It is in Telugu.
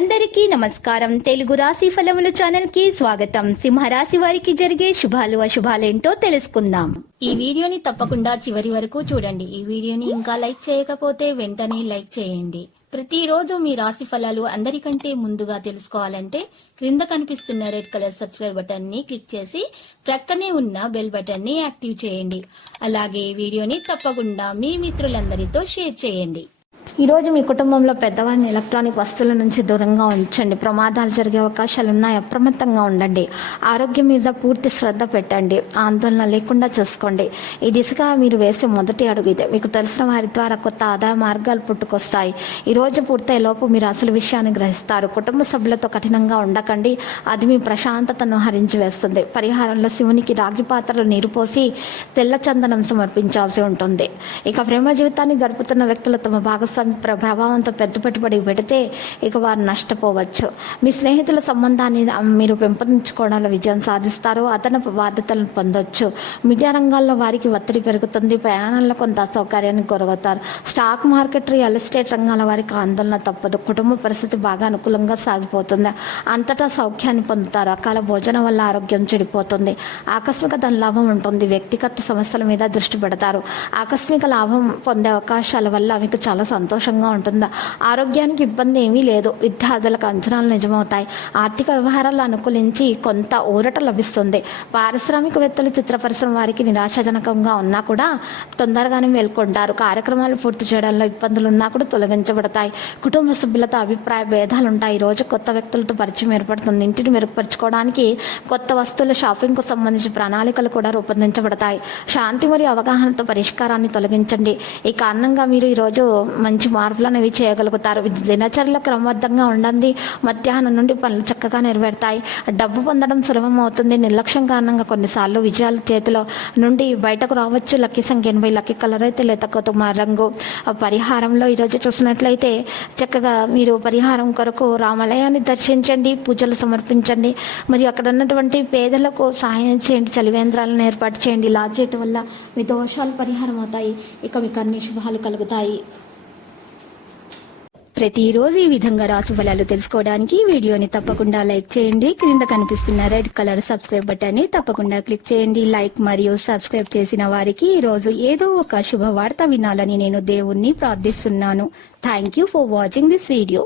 అందరికీ నమస్కారం. తెలుగు రాశి ఫలముల ఛానల్ కి స్వాగతం. సింహరాశి వారికి జరిగే శుభాలు అశుభాలేంటో తెలుసుకుందాం. ఈ వీడియోని తప్పకుండా చివరి వరకు చూడండి. ఈ వీడియోని ఇంకా లైక్ చేయకపోతే వెంటనే లైక్ చేయండి. ప్రతిరోజు మీ రాశి ఫలాలు అందరికంటే ముందుగా తెలుసుకోవాలంటే క్రింద కనిపిస్తున్న రెడ్ కలర్ సబ్స్క్రైబ్ బటన్ ని క్లిక్ చేసి ప్రక్కనే ఉన్న బెల్ బటన్ ని యాక్టివ్ చేయండి. అలాగే ఈ వీడియోని తప్పకుండా మీ మిత్రులందరితో షేర్ చేయండి. ఈ రోజు మీ కుటుంబంలో పెద్దవారిని ఎలక్ట్రానిక్ వస్తువుల నుంచి దూరంగా ఉంచండి. ప్రమాదాలు జరిగే అవకాశాలు ఉన్నాయి. అప్రమత్తంగా ఉండండి. ఆరోగ్యం మీద పూర్తి శ్రద్ధ పెట్టండి. ఆందోళన లేకుండా చూసుకోండి. ఈ దిశగా మీరు వేసే మొదటి అడుగు ఇదే. మీకు తెలిసిన వారి ద్వారా కొత్త ఆదాయ మార్గాలు పుట్టుకొస్తాయి. ఈ రోజు పూర్తయ్యే లోపు మీరు అసలు విషయాన్ని గ్రహిస్తారు. కుటుంబ సభ్యులతో కఠినంగా ఉండకండి. అది మీ ప్రశాంతతను హరించి వేస్తుంది. పరిహారంలో శివునికి రాగి పాత్రలు నీరు పోసి తెల్ల చందనం సమర్పించాల్సి ఉంటుంది. ఇక ప్రేమ జీవితాన్ని గడుపుతున్న వ్యక్తులు తమ భాగస్వామి ప్రభావంతో పెద్ద పెట్టుబడి పెడితే ఇక వారు నష్టపోవచ్చు. మీ స్నేహితుల సంబంధాన్ని మీరు పెంపొందించుకోవడంలో విజయం సాధిస్తారు. అదనపు బాధ్యతలను పొందొచ్చు. మీడియా రంగాల్లో వారికి ఒత్తిడి పెరుగుతుంది. ప్రయాణాల్లో కొంత అసౌకర్యాన్ని కొరగవుతారు. స్టాక్ మార్కెట్, రియల్ ఎస్టేట్ రంగాల వారికి ఆందోళన తప్పదు. కుటుంబ పరిస్థితి బాగా అనుకూలంగా సాగిపోతుంది. అంతటా సౌఖ్యాన్ని పొందుతారు. అకాల భోజనం వల్ల ఆరోగ్యం చెడిపోతుంది. ఆకస్మిక ధన లాభం ఉంటుంది. వ్యక్తిగత సమస్యల మీద దృష్టి పెడతారు. ఆకస్మిక లాభం పొందే అవకాశాల వల్ల మీకు చాలా సంతోషంగా ఉంటుందా. ఆరోగ్యానికి ఇబ్బంది ఏమీ లేదు. విద్యార్థులకు అంచనాలు నిజమవుతాయి. ఆర్థిక వ్యవహారాలు అనుకూలించి కొంత ఊరట లభిస్తుంది. పారిశ్రామికవేత్తలు, చిత్ర పరిశ్రమ వారికి నిరాశాజనకంగా ఉన్నా కూడా తొందరగానే మేల్కొంటారు. కార్యక్రమాలు పూర్తి చేయడంలో ఇబ్బందులు ఉన్నా కూడా తొలగించబడతాయి. కుటుంబ సభ్యులతో అభిప్రాయ భేదాలుంటాయి. ఈ రోజు కొత్త వ్యక్తులతో పరిచయం ఏర్పడుతుంది. ఇంటిని మెరుగుపరచుకోవడానికి కొత్త వస్తువుల షాపింగ్ కు సంబంధించి ప్రణాళికలు కూడా రూపొందించబడతాయి. శాంతి మరియు అవగాహనతో పరిష్కారాన్ని తొలగించండి. ఈ కారణంగా మీరు ఈరోజు మంచి మార్పులు అనేవి చేయగలుగుతారు. దినచర్యలో క్రమబద్ధంగా ఉండండి. మధ్యాహ్నం నుండి పనులు చక్కగా నెరవేరుతాయి. డబ్బు పొందడం సులభం అవుతుంది. నిర్లక్ష్యం కారణంగా కొన్నిసార్లు విజయాలు చేతిలో నుండి బయటకు రావచ్చు. లక్కీ సంఖ్య 80. లక్కీ కలర్ అయితే లేత కుమార్ రంగు. పరిహారంలో ఈరోజు చూసినట్లయితే చక్కగా మీరు పరిహారం కొరకు రామాలయాన్ని దర్శించండి. పూజలు సమర్పించండి. మరియు అక్కడ ఉన్నటువంటి పేదలకు సహాయం చేయండి. చలివేంద్రాలను ఏర్పాటు చేయండి. ఇలా చేయటం వల్ల మీ దోషాలు పరిహారం అవుతాయి. ఇక మీకు అన్ని శుభాలు కలుగుతాయి. ప్రతిరోజు ఈ విధంగా రాశి ఫలాలు తెలుసుకోవడానికి వీడియోని తప్పకుండా లైక్ చేయండి. క్రింద కనిపిస్తున్న రెడ్ కలర్ సబ్స్క్రైబ్ బటన్ ని తప్పకుండా క్లిక్ చేయండి. లైక్ మరియు సబ్స్క్రైబ్ చేసిన వారికి ఈ రోజు ఏదో ఒక శుభవార్త వినాలని నేను దేవుణ్ణి ప్రార్థిస్తున్నాను. Thank you for watching this video.